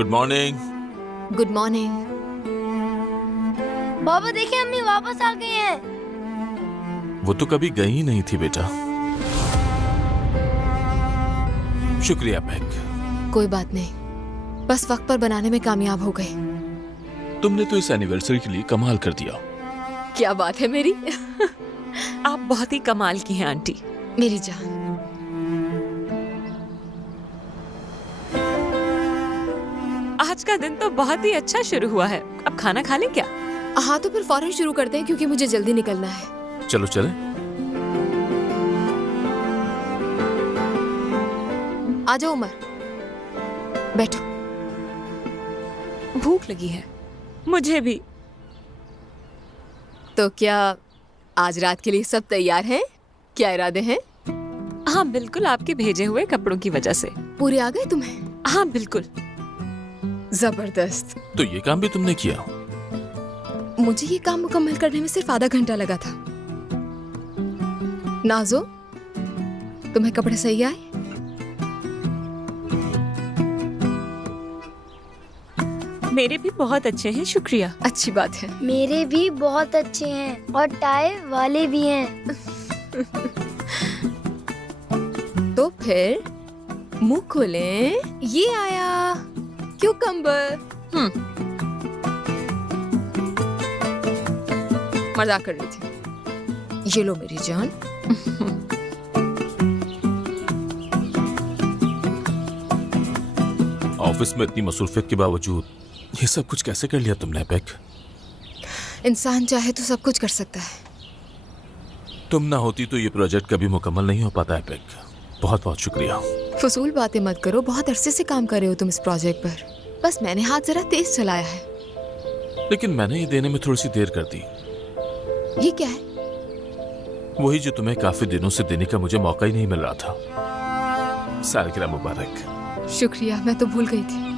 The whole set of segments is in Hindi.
Good morning. Good morning. पापा देखिए अम्मी वापस आ गई हैं। वो तो कभी गई ही नहीं थी बेटा। शुक्रिया पैक। कोई बात नहीं, बस वक्त पर बनाने में कामयाब हो गए। तुमने तो इस एनिवर्सरी के लिए कमाल कर दिया। क्या बात है मेरी। आप बहुत ही कमाल की हैं आंटी। मेरी जान। आज का दिन तो बहुत ही अच्छा शुरू हुआ है। अब खाना खा लें क्या? हाँ तो फिर फौरन शुरू करते हैं क्योंकि मुझे जल्दी निकलना है। चलो चले। आ जाओ उमर, बैठो। भूख लगी है मुझे भी। तो क्या आज रात के लिए सब तैयार हैं? क्या इरादे हैं? हाँ बिल्कुल, आपके भेजे हुए कपड़ों की वजह से। पूरे आ गए तुम्हें? हाँ बिल्कुल। जबरदस्त। तो ये काम भी तुमने किया? मुझे ये काम मुकम्मल करने में सिर्फ आधा घंटा लगा था। नाजो, तुम्हें कपड़े सही आए? मेरे भी बहुत अच्छे हैं, शुक्रिया। अच्छी बात है। मेरे भी बहुत अच्छे हैं और टाई वाले भी हैं। तो फिर मुंह खोलें। ये आया क्यूकम्बर। मजाक कर रही थी। ये लो मेरी जान। ऑफिस में इतनी मसरूफियत के बावजूद ये सब कुछ कैसे कर लिया तुमने पैक? इंसान चाहे तो सब कुछ कर सकता है। तुम ना होती तो ये प्रोजेक्ट कभी मुकम्मल नहीं हो पाता है पैक। बहुत बहुत शुक्रिया। फजूल बातें मत करो, बहुत अरसे से काम कर रहे हो तुम इस प्रोजेक्ट पर। बस मैंने हाथ जरा तेज चलाया है। लेकिन मैंने ये देने में थोड़ी सी देर कर दी। ये क्या है? वही जो तुम्हें काफी दिनों से देने का मुझे मौका ही नहीं मिल रहा था। सालगिरह मुबारक। शुक्रिया, मैं तो भूल गई थी।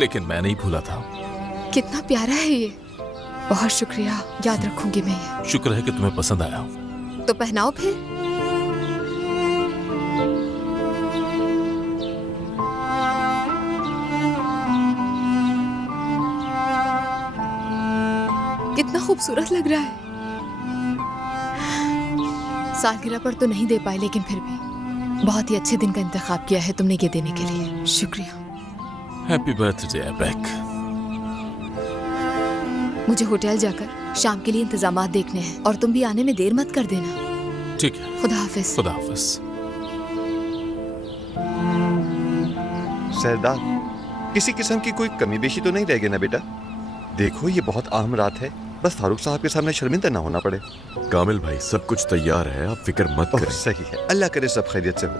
लेकिन मैं नहीं भूला था। कितना प्यारा है ये। बहुत शुक्रिया, याद रखूंगी मैं ये। शुक्र है कि तुम्हें पसंद आया। तो पहनाओ फिर। कितना खूबसूरत लग रहा है। सालगिरह पर तो नहीं दे पाए, लेकिन फिर भी बहुत ही अच्छे दिन का इंतखाब किया है तुमने ये देने के लिए। शुक्रिया। Happy birthday back. मुझे होटल जाकर शाम के लिए इंतजामात देखने हैं और तुम भी आने में देर मत कर देना। ठीक है। खुदा हाफिज। खुदा हाफिज। सरदार, किसी किस्म की कोई कमी बेशी तो नहीं रहेगी ना बेटा? देखो ये बहुत अहम रात है, बस फारूक साहब के सामने शर्मिंदा ना होना पड़े। कामिल भाई, सब कुछ तैयार है, आप फिक्र मत करें। सही है, अल्लाह करे सब खैरियत से हो।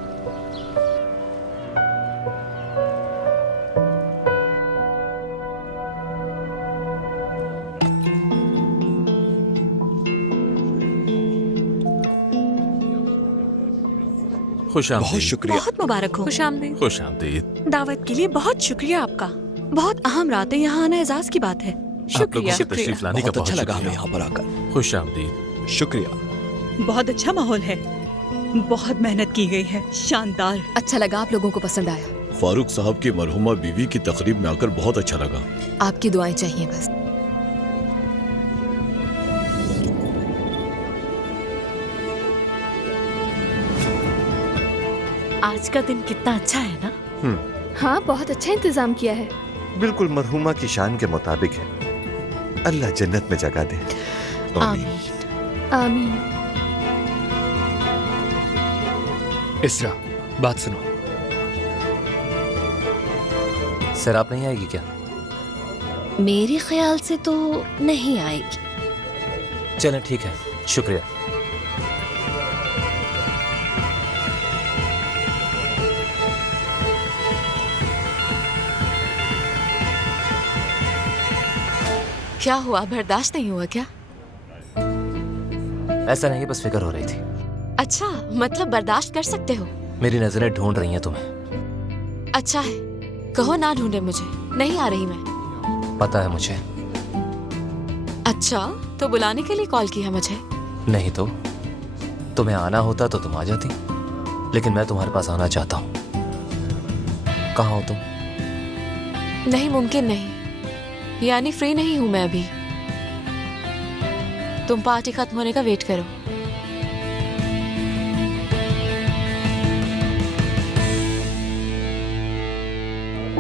खुशामदीद। बहुत शुक्रिया। बहुत मुबारक हो। खुशामदीद। खुशामदीद। दावत के लिए बहुत शुक्रिया आपका। बहुत अहम रात है, यहाँ आना एजाज की बात है। आप लोगों से तशरीफ लाने का बहुत अच्छा लगा हमें शुक्रिया। यहाँ पर आकर। खुशामदीद। शुक्रिया। बहुत अच्छा माहौल है, बहुत मेहनत की गई है, शानदार। अच्छा लगा आप लोगों को पसंद आया। फारूक साहब की मरहुमा बीवी की तकरीब में आकर बहुत अच्छा लगा। आपकी दुआएं चाहिए बस। आज का दिन कितना अच्छा है ना? हाँ बहुत अच्छा इंतजाम किया है। बिल्कुल मरहुमा की शान के मुताबिक है। अल्लाह जन्नत में जगह दे। आमीन। आमीन। इसरा, बात सुनो। सर आप नहीं आएगी क्या? मेरे ख्याल से तो नहीं आएगी। चलें ठीक है, शुक्रिया। क्या हुआ, बर्दाश्त नहीं हुआ क्या? ऐसा नहीं, बस फिक्र हो रही थी। अच्छा, मतलब बर्दाश्त कर सकते हो? मेरी नजरें ढूंढ रही हैं तुम्हें। अच्छा है, कहो ना ढूंढे मुझे, नहीं आ रही मैं। पता है मुझे। अच्छा, तो बुलाने के लिए कॉल किया मुझे? नहीं तो तुम्हें आना होता तो तुम आ जाती, लेकिन मैं तुम्हारे पास आना चाहता हूँ। कहाँ हो तुम? नहीं, मुमकिन नहीं। यानी फ्री नहीं हूं मैं अभी। तुम पार्टी खत्म होने का वेट करो।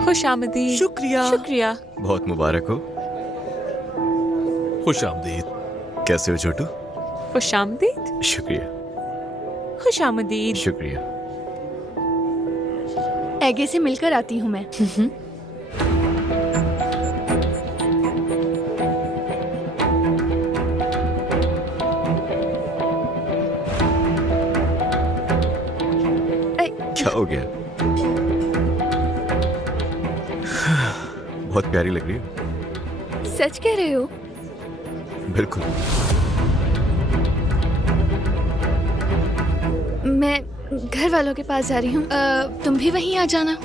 खुश आमदीद। शुक्रिया। शुक्रिया। बहुत मुबारक हो। खुश आमदीद। कैसे हो छोटू? खुश आमदीद। शुक्रिया खुश आमदीद। शुक्रिया। एगे से मिलकर आती हूँ मैं। क्या हो गया? बहुत प्यारी लग रही हो। सच कह रहे हो? बिल्कुल। मैं घर वालों के पास जा रही हूँ। तुम भी वहीं आ जाना।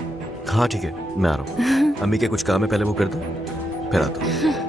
हाँ ठीक है, मैं आ रहा हूँ। अम्मी के कुछ काम है, पहले वो कर दो, फिर आता हूँ।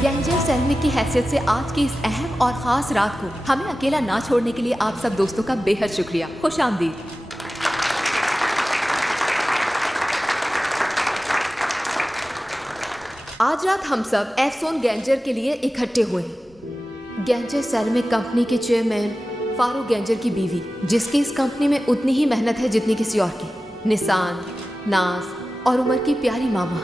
गैंजर सैलमिक की हैसियत से आज की इस अहम और खास रात को हमें अकेला ना छोड़ने के लिए आप सब दोस्तों का बेहद शुक्रिया। खुश आमदीद। आज रात हम सब एफसोन गैंजर के लिए इकट्ठे हुए हैं। गैंजर सैलमिक कंपनी के चेयरमैन फारूक गैंजर की बीवी, जिसकी इस कंपनी में उतनी ही मेहनत है जितनी किसी और की, निसान, नाज और उमर की प्यारी मामा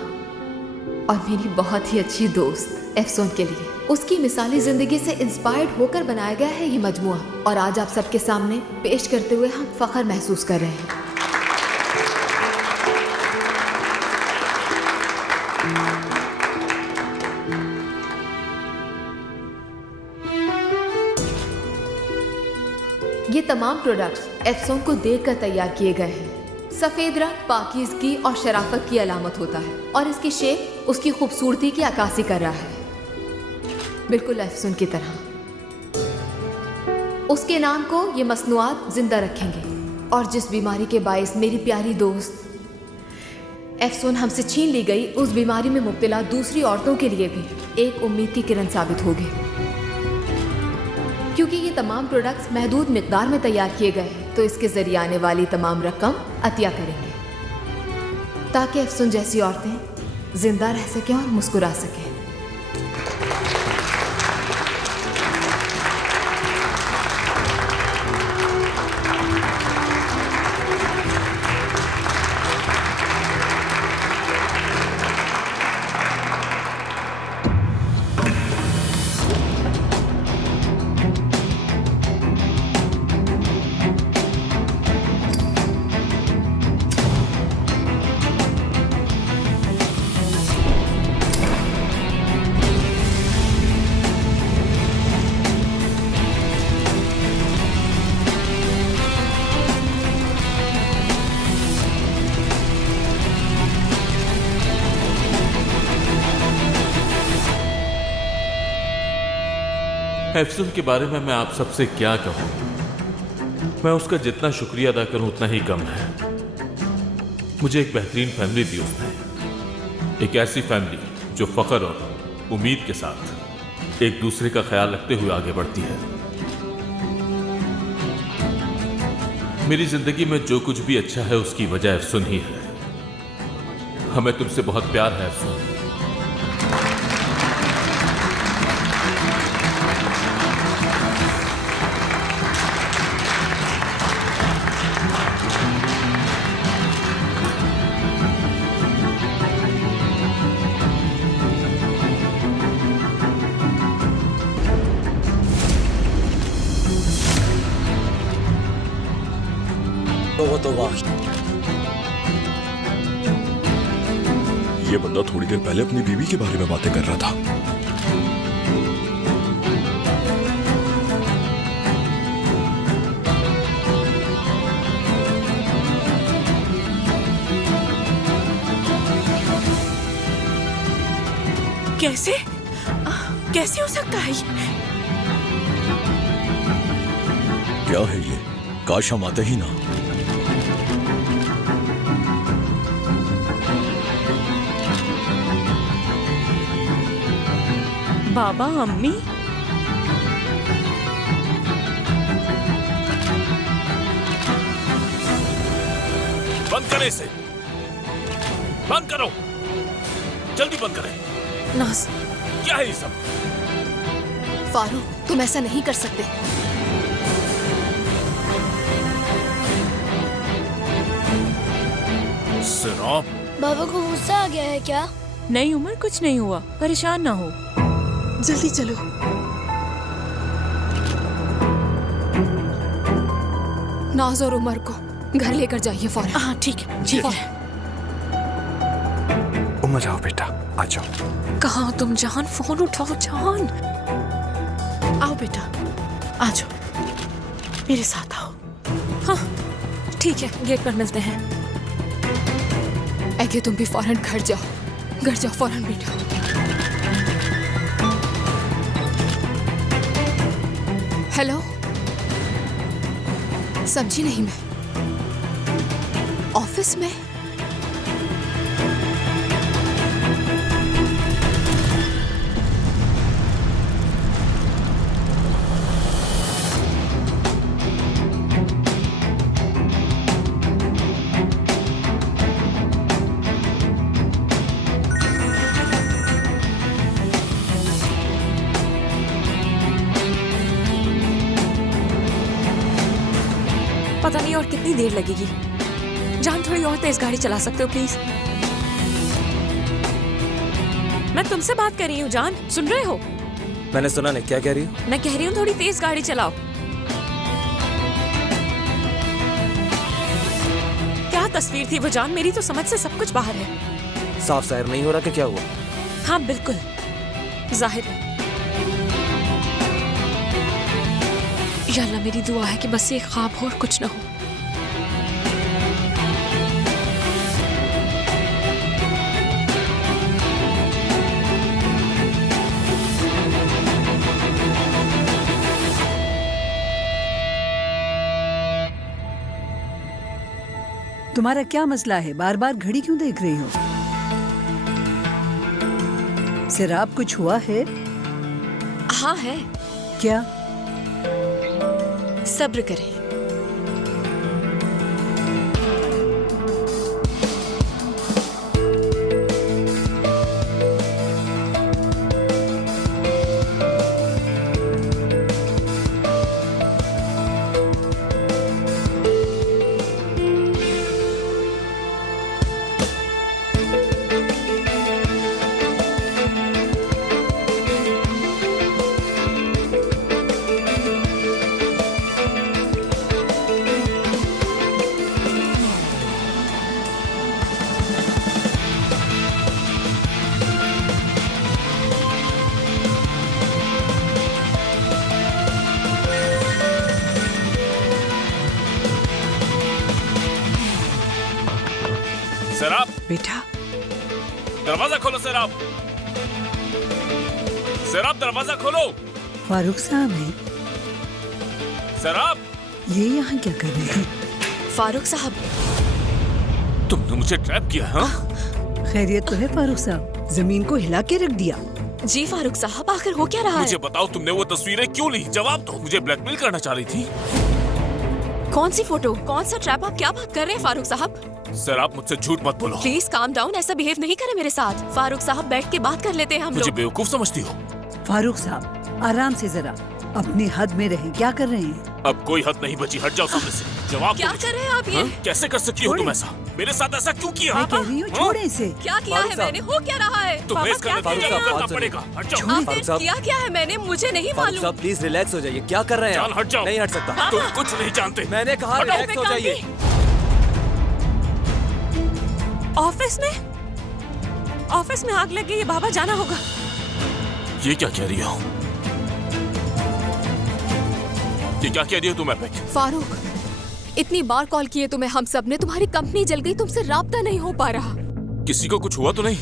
और मेरी बहुत ही अच्छी दोस्त एफसोन के लिए उसकी मिसाली जिंदगी से इंस्पायर्ड होकर बनाया गया है ये मजमुआ, और आज आप सबके सामने पेश करते हुए हम फख्र महसूस कर रहे हैं। ये तमाम प्रोडक्ट्स एफसोन को देखकर तैयार किए गए हैं। सफेद रंग पाकीज़गी और शराफत की अलामत होता है और इसकी शेप उसकी खूबसूरती की अक्कासी कर रहा है, बिल्कुल एफसोन की तरह। उसके नाम को ये मसनूआत जिंदा रखेंगे और जिस बीमारी के बायस मेरी प्यारी दोस्त एफसोन हमसे छीन ली गई, उस बीमारी में मुब्तला दूसरी औरतों के लिए भी एक उम्मीद की किरण साबित होगी, क्योंकि ये तमाम प्रोडक्ट्स महदूद मिकदार में तैयार किए गए हैं। तो इसके जरिए आने वाली तमाम रकम अतिया करेंगे ताकि एफसोन जैसी औरतें जिंदा रह सकें और मुस्कुरा सकें। एफसुन के बारे में मैं आप सबसे क्या कहूं। मैं उसका जितना शुक्रिया अदा करूं उतना ही कम है। मुझे एक बेहतरीन फैमिली दी उसने, एक ऐसी फैमिली जो फख्र और उम्मीद के साथ एक दूसरे का ख्याल रखते हुए आगे बढ़ती है। मेरी जिंदगी में जो कुछ भी अच्छा है उसकी वजह एफसुन ही है। हमें तुमसे बहुत प्यार है एफसुन। वो तो वाह, ये बंदा थोड़ी देर पहले अपनी बीवी के बारे में बातें कर रहा था। कैसे कैसे हो सकता है ये? क्या है ये? काश हम आते ही ना। बाबा, अम्मी, बंद करें इसे, बंद करो, जल्दी बंद करें। नाज, क्या है ये सब? फारूक, तुम ऐसा नहीं कर सकते। सिराप, बाबा को गुस्सा आ गया है क्या? नहीं उमर, कुछ नहीं हुआ, परेशान ना हो। जल्दी चलो। नाज और उमर को घर लेकर जाइए फौरन। हाँ ठीक है, ठीक है। उम्र जाओ बेटा, आ जाओ। कहाँ तुम जान? फोन उठाओ जान। आओ बेटा, आ जाओ, मेरे साथ आओ। हाँ ठीक है, गेट पर मिलते हैं। ऐगे तुम भी फौरन घर जाओ फौरन बेटा। हेलो, समझी नहीं मैं। ऑफिस में? पता नहीं और कितनी देर लगेगी। जान, थोड़ी और तेज गाड़ी चला सकते हो प्लीज? मैं तुमसे बात कर रही हूँ जान, सुन रहे हो? मैंने सुना नहीं, क्या कह रही हो? मैं कह रही हूँ थोड़ी तेज गाड़ी चलाओ। क्या तस्वीर थी वो जान, मेरी तो समझ से सब कुछ बाहर है। साफ जाहिर नहीं हो रहा कि क्या हुआ? हाँ बिल्कुल जाहिर है। या अल्लाह, मेरी दुआ है कि बस ये ख्वाब हो और कुछ ना हो। तुम्हारा क्या मसला है? बार बार घड़ी क्यों देख रही हो? सिराप, कुछ हुआ है? हाँ है। क्या? सब्र करें। सिराप, बेटा, दरवाजा खोलो। सिराप, सिराप, दरवाजा खोलो। फारूक साहब है। सिराप, ये यहाँ क्या कर रहे हैं? फारूक साहब, तुमने मुझे ट्रैप किया, हाँ? खैरियत तो है फारूक साहब? जमीन को हिला के रख दिया। जी फारूक साहब, आखिर हो क्या रहा मुझे है? बताओ, तुमने वो तस्वीरें क्यों ली? जवाब दो। मुझे ब्लैकमेल करना चाह रही थी। कौन सी फोटो, कौन सा ट्रैप? आप क्या बात कर रहे हैं फारूक साहब? सर, आप मुझसे झूठ मत बोलो। प्लीज काम डाउन, ऐसा बिहेव नहीं करे मेरे साथ। फारूक साहब, बैठ के बात कर लेते हैं हम मुझे लोग। बेवकूफ समझती हो? फारूक साहब, आराम से जरा, अपनी हद में रहें। क्या कर रहे हैं? अब कोई हद नहीं बची, हट जाओ सामने से। जवाब क्या दो मुझे। कर रहे हैं आप ये? हाँ? कैसे कर सकती हो तुम ऐसा? मेरे साथ ऐसा क्यों किया? मैं कह रही हूँ, छोड़े इसे। क्या किया है मैंने? हो क्या रहा है? तुम्हें पापा, इसका क्या कर नतीजा रहे हैं भुगतना आप? पड़ेगा। हट जाओ। आपने किया क्या है मैंने? मुझे नहीं मालूम। प्लीज रिलैक्स हो जाइए। क्या कर रहे हैं? जान, हट जाओ। नहीं हट सकता। तुम कुछ नहीं जानते। मैंने कहा हटाओ। रिलैक्स हो जाइए। ऑफिस में? ऑफिस में आग लग गई है बाबा, जाना होगा। ये क्या कह रही हो? ये क्या कह रही हो तुम एपिक? फारूक, इतनी बार कॉल किए तुम्हें हम सब ने, तुम्हारी कंपनी जल गई, तुमसे राब्ता नहीं हो पा रहा। किसी को कुछ हुआ तो नहीं?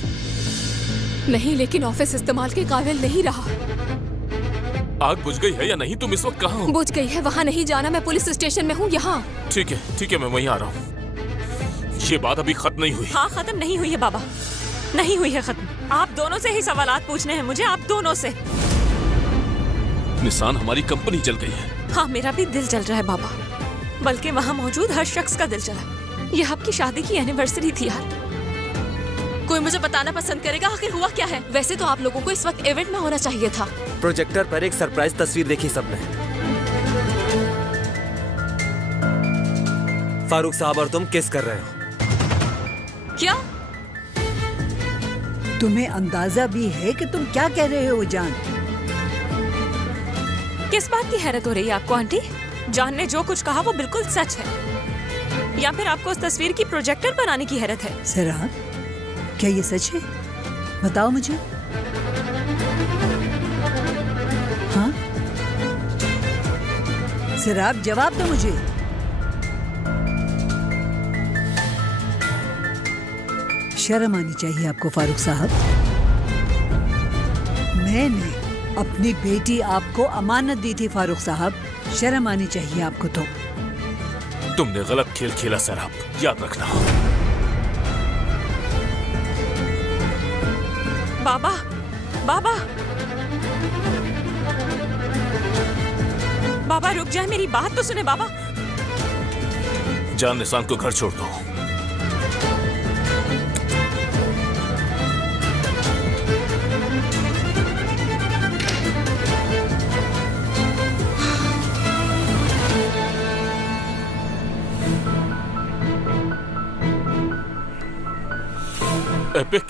नहीं, लेकिन ऑफिस इस्तेमाल के काबिल नहीं रहा। आग बुझ गई है या नहीं? तुम इस वक्त कहाँ हो? बुझ गई है, वहाँ नहीं जाना, मैं पुलिस स्टेशन में हूँ, यहाँ। ठीक है, मैं वहीं आ रहा हूँ। ये बात अभी खत्म नहीं हुई। हाँ, खत्म नहीं हुई है बाबा, नहीं हुई है खत्म। आप दोनों से ही सवालात पूछने हैं मुझे, आप दोनों से। निशान, हमारी कंपनी जल गई है। हाँ, मेरा भी दिल जल रहा है बाबा, बल्कि वहाँ मौजूद हर शख्स का दिल जला। यह आपकी शादी की एनिवर्सरी थी यार। कोई मुझे बताना पसंद करेगा आखिर हुआ क्या है? वैसे तो आप लोगों को इस वक्त इवेंट में होना चाहिए था। प्रोजेक्टर पर एक सरप्राइज तस्वीर देखी सबने। फारूक साहब और तुम किस कर रहे हो। क्या? तुम्हें अंदाजा भी है कि तुम क्या कह रहे हो जान? किस बात की हैरत हो रही है आपको आंटी? जान ने जो कुछ कहा वो बिल्कुल सच है, या फिर आपको उस तस्वीर की प्रोजेक्टर पर आने की हैरत है? सराब, क्या ये सच है? बताओ मुझे। हाँ, सराब, जवाब दो मुझे। शर्म आनी चाहिए आपको फारूक साहब। मैंने अपनी बेटी आपको अमानत दी थी फारूक साहब, शर्म आनी चाहिए आपको। तो तुमने गलत खेल खेला सराब, याद रखना। बाबा, बाबा, बाबा रुक जाए, मेरी बात तो सुने बाबा। जान, निशान को घर छोड़ दो। एपिक।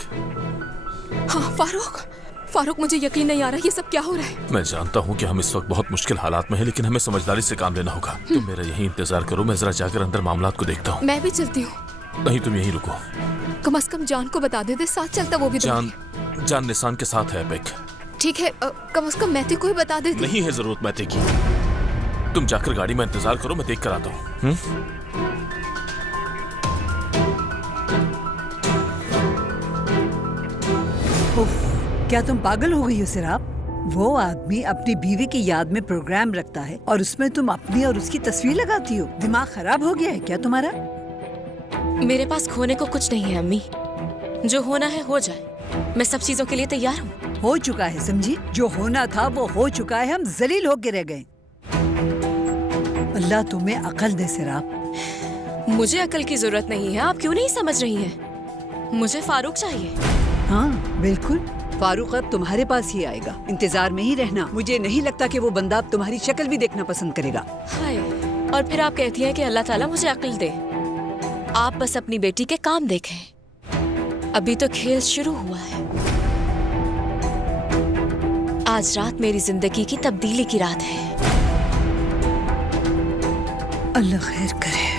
हाँ फारूक, मुझे यकीन नहीं आ रहा, ये सब क्या हो रहा है? मैं जानता हूँ कि हम इस वक्त बहुत मुश्किल हालात में हैं, लेकिन हमें समझदारी से काम लेना होगा। तुम मेरा यहीं इंतजार करो, मैं जरा जाकर अंदर मामलात को देखता हूँ। मैं भी चलती हूँ। नहीं, तुम यहीं रुको। कम से कम जान को बता देते, साथ चलता वो भी। जान निशान के साथ है एपिक। ठीक है, कम से कम मैथी को ही बता देती। नहीं है जरूरत मैथी की। तुम जाकर गाड़ी में इंतजार करो, मैं देख कर आता हूँ। क्या तुम पागल हो गई हो सराब? वो आदमी अपनी बीवी की याद में प्रोग्राम रखता है और उसमें तुम अपनी और उसकी तस्वीर लगाती हो। दिमाग खराब हो गया है क्या तुम्हारा? मेरे पास खोने को कुछ नहीं है अम्मी, जो होना है हो जाए। मैं सब चीजों के लिए तैयार हूँ। हो चुका है, समझी? जो होना था वो हो चुका है, हम जलील होके रह गए। अल्लाह तुम्हें अकल दे सराब। मुझे अकल की जरूरत नहीं है, आप क्यों नहीं समझ रही हैं? मुझे फारूक चाहिए। हाँ बिल्कुल, फारूक अब तुम्हारे पास ही आएगा, इंतजार में ही रहना। मुझे नहीं लगता कि वो बंदा अब तुम्हारी शक्ल भी देखना पसंद करेगा। हाय, और फिर आप कहती हैं कि अल्लाह ताला मुझे अक्ल दे। आप बस अपनी बेटी के काम देखें, अभी तो खेल शुरू हुआ है। आज रात मेरी जिंदगी की तब्दीली की रात है। अल्लाह खैर करे।